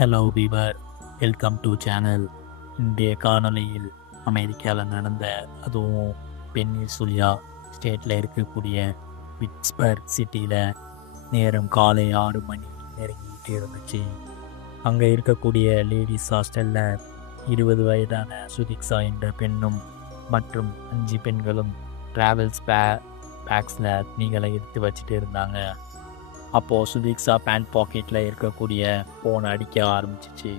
Hello viewer, welcome to channel. இன்றைய காணொளியில் அமெரிக்காவில் நடந்த, அதுவும் பென்னிசூலியா ஸ்டேட்டில் இருக்கக்கூடிய பிட்ஸ்பர்க் சிட்டியில் நேரம் காலை 6 மணி நெருங்கிட்டு இருந்துச்சு. அங்கே இருக்கக்கூடிய லேடிஸ் ஹாஸ்டலில் 20 வயதான சுதிக்ஸா என்ற பெண்ணும் மற்றும் 5 பெண்களும் ட்ராவல்ஸ் பேக்ஸில் துணிகளை எடுத்து வச்சுட்டு இருந்தாங்க. அப்போது சுதிக்ஸா பேண்ட் பாக்கெட்டில் இருக்கக்கூடிய ஃபோன் அடிக்க ஆரம்பிச்சிச்சு.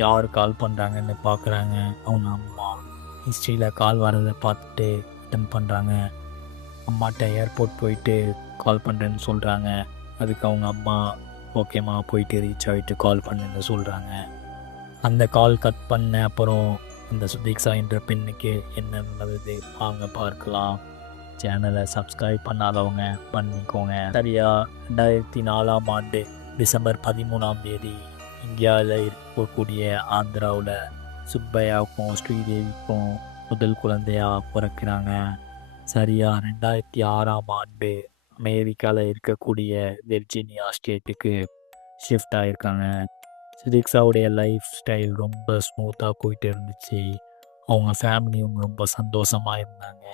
யார் கால் பண்ணுறாங்கன்னு பார்க்குறாங்க. அவங்க அம்மா ஹிஸ்ட்ரியில் கால் வரதை பார்த்துட்டு அட்டன் பண்ணுறாங்க. அம்மாட்ட ஏர்போர்ட் போயிட்டு கால் பண்ணுறேன்னு சொல்கிறாங்க. அதுக்கு அவங்க அம்மா ஓகேம்மா போயிட்டு ரீச் ஆகிட்டு கால் பண்ணுன்னு சொல்கிறாங்க. அந்த கால் கட் பண்ண அப்புறம் அந்த சுதிக்ஸா என்ற பெண்ணுக்கு என்ன நடந்தது வாங்க பார்க்கலாம். சேனலை சப்ஸ்கிரைப் பண்ணாதவங்க பண்ணிக்கோங்க. சரியா 2004ஆம் ஆண்டு டிசம்பர் 13ஆம் தேதி இந்தியாவில் இருக்கக்கூடிய ஆந்திராவில் சுப்பையாவுக்கும் ஸ்ரீதேவிக்கும் முதல் குழந்தையாக பிறக்கிறாங்க. சரியா 2006ஆம் ஆண்டு அமெரிக்காவில் இருக்கக்கூடிய வெர்ஜீனியா ஸ்டேட்டுக்கு ஷிஃப்ட் ஆகியிருக்காங்க. சுதிக்ஸாவுடைய லைஃப் ஸ்டைல் ரொம்ப ஸ்மூத்தாக போயிட்டு இருந்துச்சு. அவங்க ஃபேமிலியும் ரொம்ப சந்தோஷமாக இருந்தாங்க.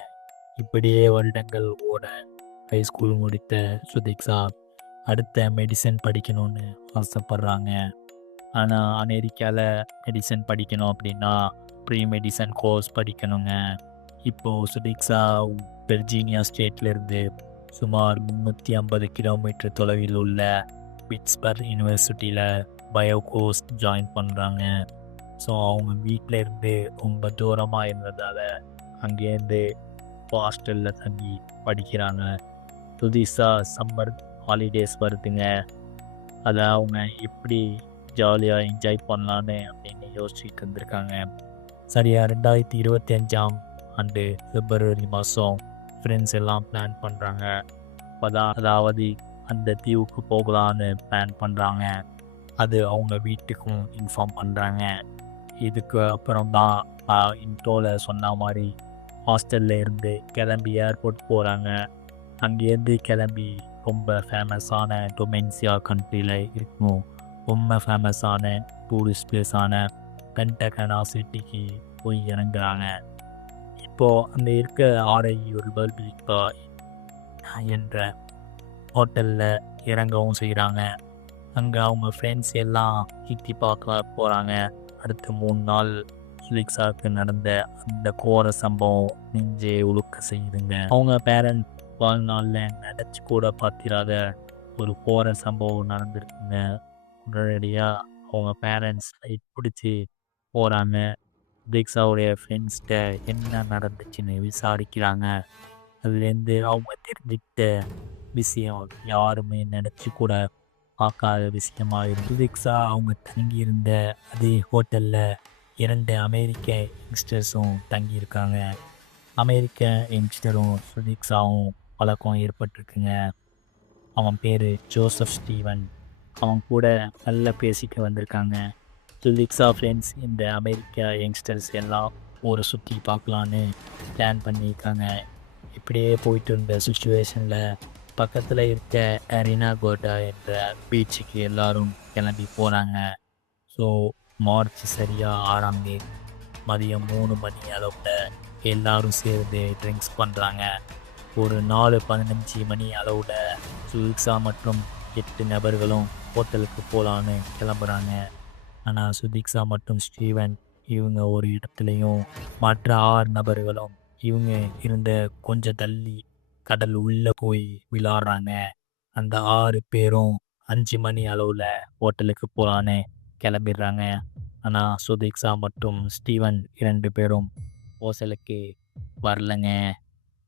இப்படியே வருடங்கள் ஓட ஹைஸ்கூல் முடித்த சுதிக்ஸா அடுத்த மெடிசன் படிக்கணும்னு ஆசைப்பட்றாங்க. ஆனால் அமெரிக்காவில் மெடிசன் படிக்கணும் அப்படின்னா ப்ரீ மெடிசன் கோர்ஸ் படிக்கணுங்க. இப்போது சுதிக்ஸா வெர்ஜீனியா ஸ்டேட்லேருந்து சுமார் 350 கிலோமீட்டர் தொலைவில் உள்ள பிட்ஸ்பர்க் யூனிவர்சிட்டியில் பயோ கோர்ஸ் ஜாயின் பண்ணுறாங்க. ஸோ அவங்க வீட்டில் இருந்து ரொம்ப தூரமாக இருந்ததால் அங்கேருந்து ஹாஸ்டலில் தங்கி படிக்கிறாங்க. புதுசாக சம்மர் ஹாலிடேஸ் வருதுங்க. அதை அவங்க எப்படி ஜாலியாக என்ஜாய் பண்ணலான்னு அப்படின்னு யோசிச்சுட்டு இருந்திருக்காங்க. சரியாக 2025ஆம் ஆண்டு பிப்ரவரி மாதம் ஃப்ரெண்ட்ஸ் எல்லாம் பிளான் பண்ணுறாங்க. அதாவது அந்த தீவுக்கு போகலான்னு பிளான் பண்ணுறாங்க. அது அவங்க வீட்டுக்கும் இன்ஃபார்ம் பண்ணுறாங்க. இதுக்கு அப்புறம் தான் இன்ட்ரோவில் சொன்ன மாதிரி ஹாஸ்டலில் இருந்து கிளம்பி ஏர்போர்ட் போகிறாங்க. அங்கேருந்து கிளம்பி ரொம்ப ஃபேமஸான டொமென்சியா கண்ட்ரியில் இருக்கும் ரொம்ப ஃபேமஸான டூரிஸ்ட் பிளேஸான பென்டகனா சிட்டிக்கு போய் இறங்குறாங்க. இப்போது அங்கே இருக்க ஆர்ஐ பர்பிகா என்ற ஹோட்டலில் இறங்கவும் செய்கிறாங்க. அங்கே அவங்க ஃப்ரெண்ட்ஸ் எல்லாம் சுற்றி பார்க்க போகிறாங்க. அடுத்த 3 நாள் சுதிக்ஸாவுக்கு நடந்த அந்த கோர சம்பவம் நெஞ்சே உழுக்க செய்யுதுங்க. அவங்க பேரண்ட் வாழ்நாளில் நினச்சி கூட பார்த்திராத ஒரு கோர சம்பவம் நடந்திருக்குங்க. உடனடியாக அவங்க பேரண்ட்ஸ் லைட் பிடிச்சி போகிறாங்க. சுதிக்ஸாவுடைய ஃப்ரெண்ட்ஸ்கிட்ட என்ன நடந்துச்சுன்னு விசாரிக்கிறாங்க. அதுலேருந்து அவங்க தெரிஞ்சுக்கிட்ட விஷயம் யாருமே நினச்சி கூட பார்க்காத விஷயமா இருந்து சுதிக்ஸா அவங்க தங்கியிருந்த அதே ஹோட்டலில் 2 அமெரிக்க யங்ஸ்டர்ஸும் தங்கியிருக்காங்க. அமெரிக்க யங்ஸ்டரும் சுதிக்ஸாவும் பழக்கம் ஏற்பட்டிருக்குங்க. அவன் பேர் ஜோசப் ஸ்டீவன். அவன் கூட நல்லா பேசிட்டு வந்திருக்காங்க. சுதிக்ஸா ஃப்ரெண்ட்ஸ் இந்த அமெரிக்க யங்ஸ்டர்ஸ் எல்லாம் ஊரை சுற்றி பார்க்கலான்னு பிளான் பண்ணியிருக்காங்க. இப்படியே போயிட்டு இருந்த சுச்சுவேஷனில் பக்கத்தில் இருக்க அரினா கோட்டா என்ற பீச்சுக்கு எல்லோரும் கிளம்பி போகிறாங்க. ஸோ மார்ச் சரியாக 6ஆம் தேதி மதியம் 3 மணி அளவில் எல்லோரும் சேர்ந்து ட்ரிங்க்ஸ் பண்ணுறாங்க. ஒரு 4:15 மணி அளவில் சுதிக்ஸா மற்றும் 8 நபர்களும் ஹோட்டலுக்கு போகலான்னு கிளம்புறாங்க. ஆனால் சுதிக்ஸா மற்றும் ஸ்டீவன் இவங்க ஒரு இடத்துலையும் மற்ற 6 நபர்களும் இவங்க இருந்த கொஞ்சம் தள்ளி கடல் உள்ளே போய் விளாட்றாங்க. அந்த 6 பேரும் 5 மணி அளவில் ஹோட்டலுக்கு போகலான்னு கிளம்பிடுறாங்க. ஆனால் சுதிக்ஸா மற்றும் ஸ்டீவன் 2 பேரும் ஹோட்டலுக்கு வரலைங்க.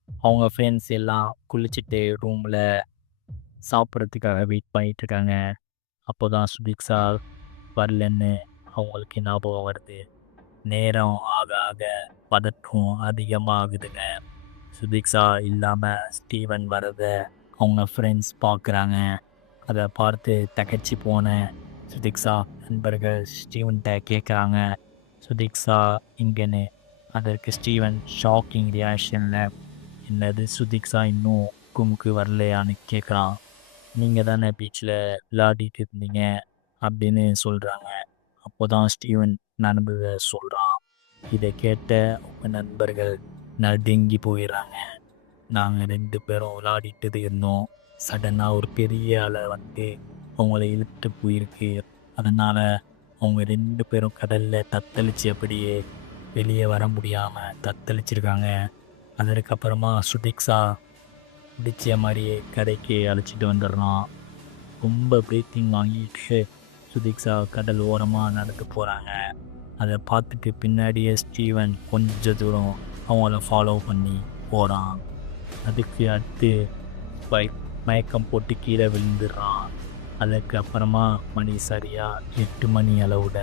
அவங்க ஃப்ரெண்ட்ஸ் எல்லாம் குளிச்சுட்டு ரூமில் சாப்பிட்றதுக்காக வெயிட் பண்ணிகிட்ருக்காங்க. அப்போ தான் சுதிக்ஸா வரலன்னு அவங்களுக்கு ஞாபகம் வருது. நேரம் ஆக ஆக பதட்டம் அதிகமாகுதுங்க. சுதிக்ஸா இல்லாமல் ஸ்டீவன் வரதை அவங்க ஃப்ரெண்ட்ஸ் பார்க்குறாங்க. அதை பார்த்து தகச்சு போன சுதிக்ஸா நண்பர்கள் ஸ்டீவன்கிட்ட கேட்குறாங்க, சுதிக்ஸா இங்கேன்னு. அதற்கு ஸ்டீவன் ஷாக்கிங் ரியாக்ஷனில், என்னது சுதிக்ஸா இன்னும் குமுக்கு வரலையான்னு கேட்குறான். நீங்கள் தானே பீச்சில் விளையாடிட்டு இருந்தீங்க, அப்படின்னு சொல்கிறாங்க. அப்போ தான் ஸ்டீவன் நடந்ததை சொல்கிறான். இதை கேட்ட அவங்க நண்பர்கள் நடுங்கி போயிடுறாங்க. நாங்கள் 2 பேரும் விளையாடிட்டு இருந்தோம். சடனாக ஒரு பெரிய அலை வந்து அவங்கள இழுத்துட்டு போயிருக்கு. அதனால் அவங்க 2 பேரும் கடலில் தத்தளிச்சு அப்படியே வெளியே வர முடியாமல் தத்தளிச்சிருக்காங்க. அதற்கப்புறமா சுதிக்ஸா பிடிச்ச மாதிரியே கரைக்கு அழைச்சிட்டு வந்துடுறான். ரொம்ப ப்ரீத்திங் வாங்கிட்டு சுதிக்ஸா கடல் ஓரமாக நடந்து போகிறாங்க. அதை பார்த்துட்டு பின்னாடியே ஸ்டீவன் கொஞ்ச தூரம் அவங்கள ஃபாலோ பண்ணி போகிறான். அதுக்கு அடுத்து மயக்கம் போட்டு கீழே விழுந்துடுறான். அதுக்கு அப்புறமா மணி சரியாக 8 மணி அளவுட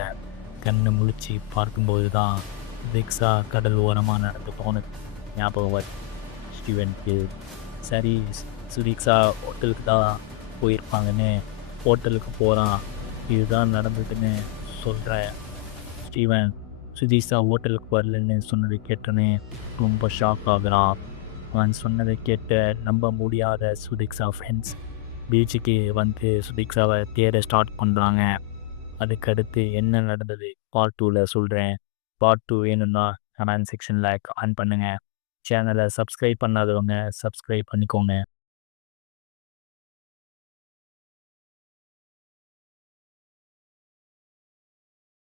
கண்ணை முழிச்சு பார்க்கும்போது தான் சுதிக்ஸா கடல் ஓரமாக நடந்து போனது ஞாபகம் வருது ஸ்டீவனுக்கு. சரி, சுதிக்ஸா ஹோட்டலுக்கு தான் போயிருப்பாங்கன்னு ஹோட்டலுக்கு போகிறான். இதுதான் நடந்ததுன்னு சொல்கிறேன். ஸ்டீவன் சுதீஷா ஹோட்டலுக்கு வரலன்னு சொன்னதை கேட்டோன்னே ரொம்ப ஷாக் ஆகுறான். அவன் சொன்னதை கேட்ட நம்ப முடியாத சுதீக்ஷா ஃப்ரெண்ட்ஸ் பீச்சுக்கு வந்து சுதீக்ஷாவை தேட ஸ்டார்ட் பண்ணுறாங்க. அதுக்கடுத்து என்ன நடந்தது பார்ட் 2ல் சொல்கிறேன். பார்ட் 2 வேணும்னா கமெண்ட் செக்ஷனில் ஆன் பண்ணுங்கள். சேனலை சப்ஸ்கிரைப் பண்ணாதவங்க சப்ஸ்கிரைப் பண்ணிக்கோங்க.